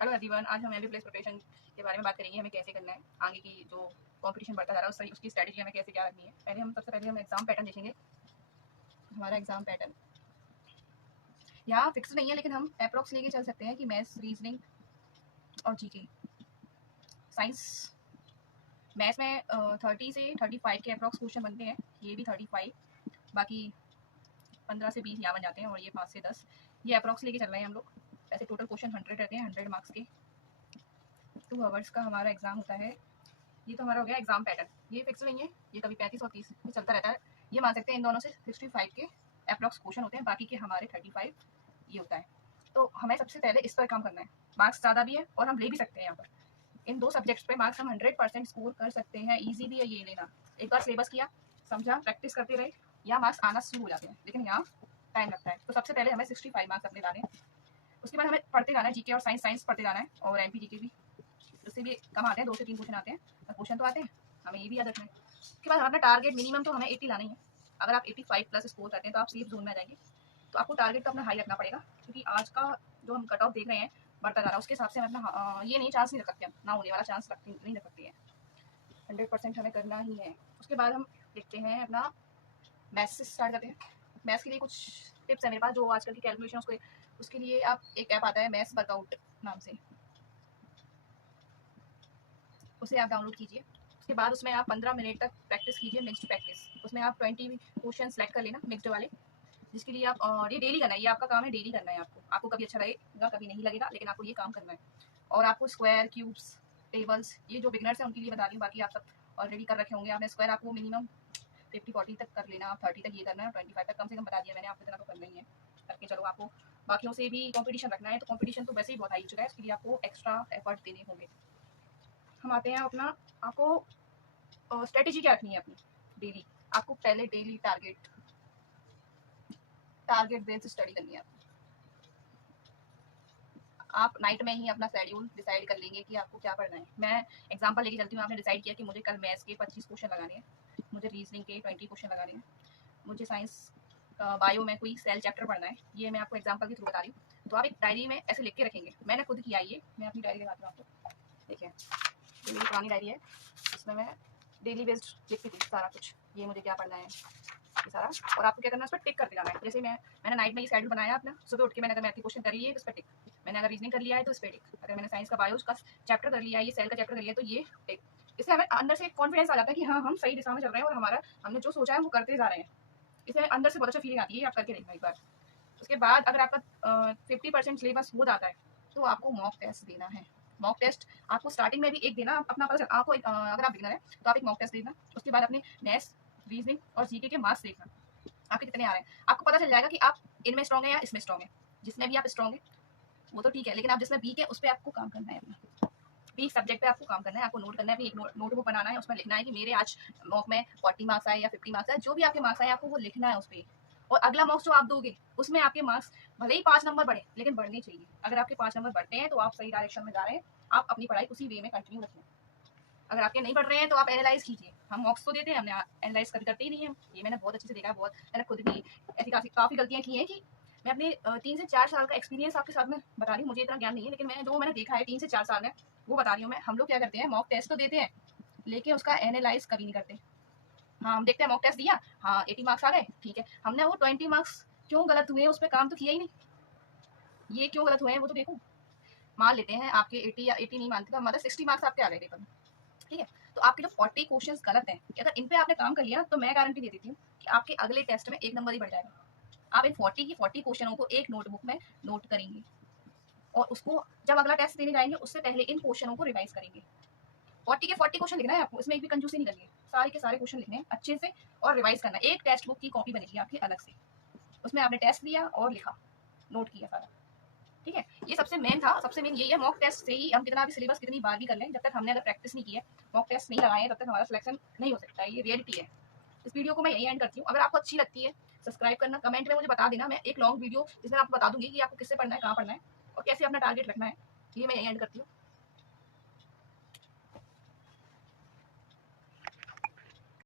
Hello everyone, आज हम MB place preparation के बारे में बात करेंगे। हमें कैसे करना है, आगे की जो कंपटीशन बढ़ता जा रहा है उसकी स्ट्रैटेजी हमें कैसे क्या रखनी है। सबसे पहले हम एग्जाम पैटर्न देखेंगे। हमारा एग्जाम पैटर्न यहाँ फिक्स नहीं है, लेकिन हम अप्रोक्स लेके चल सकते हैं कि मैथ्स, रीजनिंग और जीके। साइंस मैथ्स में 30 से 35 के अप्रोक्स क्वेश्चन बनते हैं। ये भी 35, बाकी 15 से 20 यहाँ बन जाते हैं और ये 5 से 10 ये अप्रोक्स लेके चल रहे हैं हम लोग। वैसे टोटल क्वेश्चन 100 रहते हैं, 100 मार्क्स के। 2 आवर्स का हमारा एग्जाम होता है। ये तो हमारा हो गया एग्जाम पैटर्न। ये फिक्स नहीं है, ये कभी 35 और 30 में चलता रहता है। ये मान सकते हैं इन दोनों से 65 के अप्रॉक्स क्वेश्चन होते हैं, बाकी के हमारे 35 ये होता है। तो हमें सबसे पहले इस पर काम करना है। मार्क्स ज़्यादा भी है और हम ले भी सकते हैं। यहाँ पर इन 2 सब्जेक्ट्स पे मार्क्स हम 100% स्कोर कर सकते हैं। ईजी भी है ये लेना। एक बार सिलेबस किया, समझा, प्रैक्टिस करते रहे, या मार्क्स आना शुरू हो जाते हैं, लेकिन यहाँ टाइम लगता है। तो सबसे पहले हमें 65 मार्क्स अपने लाने हैं। उसके बाद हमें पढ़ते जाना है, जीके और साइंस पढ़ते जाना है, और एमपी जीके भी। उससे भी कम आते हैं, 2 से 3 क्वेश्चन आते हैं, पर क्वेश्चन तो आते हैं, हमें ये भी याद रखना है। उसके बाद हमारा टारगेट मिनिमम तो हमें 80 लाना ही है। अगर आप 85 प्लस स्कोर करते हैं तो आप सेफ जोन में आ जाएंगे। तो आपको टारगेट तो अपना हाई रखना पड़ेगा, क्योंकि आज का जो हम कट ऑफ देख रहे हैं बढ़ता जा रहा है, उसके हिसाब से हम अपना ये नहीं चांस नहीं रख सकते, हम ना होने वाला चांस नहीं रख सकते हैं। 100% हमें करना ही है। उसके बाद हम देखते हैं अपना मैथ्स से स्टार्ट करते हैं। मैथ्स के लिए कुछ टिप्स है मेरे पास, जो आजकल की कैलकुलेशन उसके लिए आप एक ऐप आता है मैथ्स वर्कआउट नाम से, उसे आप डाउनलोड कीजिए। उसके बाद उसमें आप 15 मिनट तक प्रैक्टिस कीजिए, मिक्स्ड प्रैक्टिस। उसमें आप 20 क्वेश्चन सेलेक्ट कर लेना मिक्स्ड वाले, जिसके लिए आप और ये डेली करना है। ये आपका काम है, डेली करना है। आपको कभी अच्छा लगेगा, कभी नहीं लगेगा, लेकिन आपको ये काम करना है। और आपको स्क्वायर, क्यूब्स, टेबल्स, ये जो बिगनर्स हैं उनके लिए बता रही हूँ, बाकी आप सब ऑलरेडी कर रखे होंगे आपने। स्क्वायर आपको मिनिमम 50-40 तक कर लेना, आप 30 तक ये करना है, 25 तक कम से कम बता दिया मैंने आपको, इतना तो करना ही है करके चलो। आपको बाकियों से भी कॉम्पिटिशन रखना है, तो कॉम्पिटिशन तो वैसे ही बहुत हाई हो चुका है, उसके लिए आपको एक्स्ट्रा एफर्ट देने होंगे। हम आते हैं अपना, आपको स्ट्रेटेजी क्या रखनी है अपनी डेली। आपको पहले डेली टारगेट बेस्ड स्टडी करनी है। आप नाइट में ही अपना शेड्यूल डिसाइड कर लेंगे कि आपको क्या पढ़ना है। मैं एग्जांपल लेके चलती हूँ। आपने डिसाइड किया कि मुझे कल मैथ्स के 25 क्वेश्चन लगाने हैं, मुझे रीजनिंग के 20 क्वेश्चन लगाने हैं, मुझे साइंस बायो में कोई सेल चैप्टर पढ़ना है। ये मैं आपको एग्जांपल के थ्रू बता रही हूँ। तो आप एक डायरी में ऐसे लिख के रखेंगे। मैंने खुद किया ये, मैं अपनी डायरी दिखाती हूँ आपको। देखिए, ये मेरी पुरानी डायरी है, इसमें मैं डेली बेस्ड लिखती थी सारा कुछ, ये मुझे क्या पढ़ना है ये सारा। और आपको क्या करना है, उस पर टिक कर देना है। जैसे मैंने नाइट में ये शेड्यूल बनाया अपना, सुबह उठ के मैंने अगर मैथ के क्वेश्चन कर लिए तो उस पर टिक, मैंने अगर रीजनिंग कर लिया है तो इस पर टिक, अगर मैंने साइंस का बायो का चैप्टर कर लिया है, ये सेल का चैप्टर कर लिया है, तो ये टिक। इससे हमें अंदर से कॉन्फिडेंस आ जाता है कि हाँ, हम सही दिशा में चल रहे हैं और हमारा हमने जो सोचा है वो करते जा रहे हैं। इसमें अंदर से बहुत अच्छा फीलिंग आती है। आप करके देखना एक बार। उसके बाद अगर आपका 50% सिलेबस हो जाता है तो आपको मॉक टेस्ट देना है। मॉक टेस्ट आपको स्टार्टिंग में भी एक देना, अपना पता चल आपको अगर आप बिगनर है तो आप एक मॉक टेस्ट देना। उसके बाद अपने मैथ्स, रीजनिंग और जीके के मार्क्स देखना आपके कितने आ रहे हैं। आपको पता चल जाएगा कि आप इनमें स्ट्रॉन्ग है या इसमें स्ट्रॉन्ग है। जिसमें भी आप स्ट्रॉन्ग है वो तो ठीक है, लेकिन आप जिसमें वीक है उस पर आपको काम करना है। अपना वीक सब्जेक्ट पे आपको काम करना है, आपको नोट करना है। अपनी एक नोटबुक बनाना है, उसमें लिखना है कि मेरे आज मॉक में 40 मार्क्स आए या 50 मार्क्स आए, जो भी आपके मार्क्स आए आपको वो लिखना है उस पर। और अगला मॉक्स जो आप दोगे उसमें आपके मार्क्स भले ही 5 नंबर बढ़े, लेकिन बढ़ने चाहिए। अगर आपके 5 नंबर बढ़ते हैं तो आप सही डायरेक्शन में जा रहे हैं। आप अपनी पढ़ाई उसी वे में कंटिन्यू रखें। अगर आपके नहीं बढ़ रहे हैं तो आप एनालाइज कीजिए। हम मॉक्स तो देते हैं, हमने एनालाइज कभी करते ही नहीं है। ये मैंने बहुत अच्छे से देखा है, बहुत मैंने खुद भी ऐसी काफ़ी गलतियाँ की हैं कि मैं अपने 3 से 4 साल का एक्सपीरियंस आपके साथ में बता रही हूँ। मुझे इतना ज्ञान नहीं है, लेकिन मैंने देखा है 3 से 4 साल में, वो बता रही हूँ मैं। हम लोग क्या करते हैं, मॉक टेस्ट तो देते हैं लेकिन उसका एनालाइज कभी नहीं करते। हाँ, हम देखते हैं मॉक टेस्ट दिया, हाँ 80 मार्क्स आ गए, ठीक है, हमने वो 20 मार्क्स क्यों गलत हुए उस पर काम तो किया ही नहीं। ये क्यों गलत हुए हैं वो तो देखो। मान लेते हैं आपके 80 या 80 नहीं मानते तो मतलब 60 मार्क्स आपके आ गए पेपर में, ठीक है। तो आपके जो 40 क्वेश्चंस गलत हैं, अगर इन पे आपने काम कर लिया तो मैं गारंटी दे देती हूँ कि आपके अगले टेस्ट में 1 नंबर ही बढ़ जाएगा। आप इन 40 क्वेश्चनों को एक नोटबुक में नोट करेंगे और उसको जब अगला टेस्ट देने जाएंगे उससे पहले इन क्वेश्चनों को रिवाइज करेंगे। 40 के 40 क्वेश्चन लिखना है आपको, इसमें एक भी कंजूसी नहीं करनी है। सारे के सारे क्वेश्चन लिखने हैं अच्छे से और रिवाइज करना है। एक टेक्स्ट बुक की कॉपी बनेगी आपकी अलग से, उसमें आपने टेस्ट लिया और लिखा, नोट किया सारा, ठीक है। ये सबसे मेन था, सबसे मेन यही है। मॉक टेस्ट से ही हम कितना भी सिलेबस कितनी बार भी कर लें, जब तक हमने अगर प्रैक्टिस नहीं की है, मॉक टेस्ट नहीं लगाए, तब तक हमारा सिलेक्शन नहीं हो सकता है। ये रियलिटी है। इस वीडियो को मैं यही एंड करती हूँ। अगर आपको अच्छी लगती है सब्सक्राइब करना, कमेंट में मुझे बता देना। मैं एक लॉन्ग वीडियो जिसमें आपको बता दूंगी कि आपको किससे पढ़ना है, कहाँ पढ़ना है और कैसे अपना टारगेट रखना है। ये मैं यही एंड करती हूँ।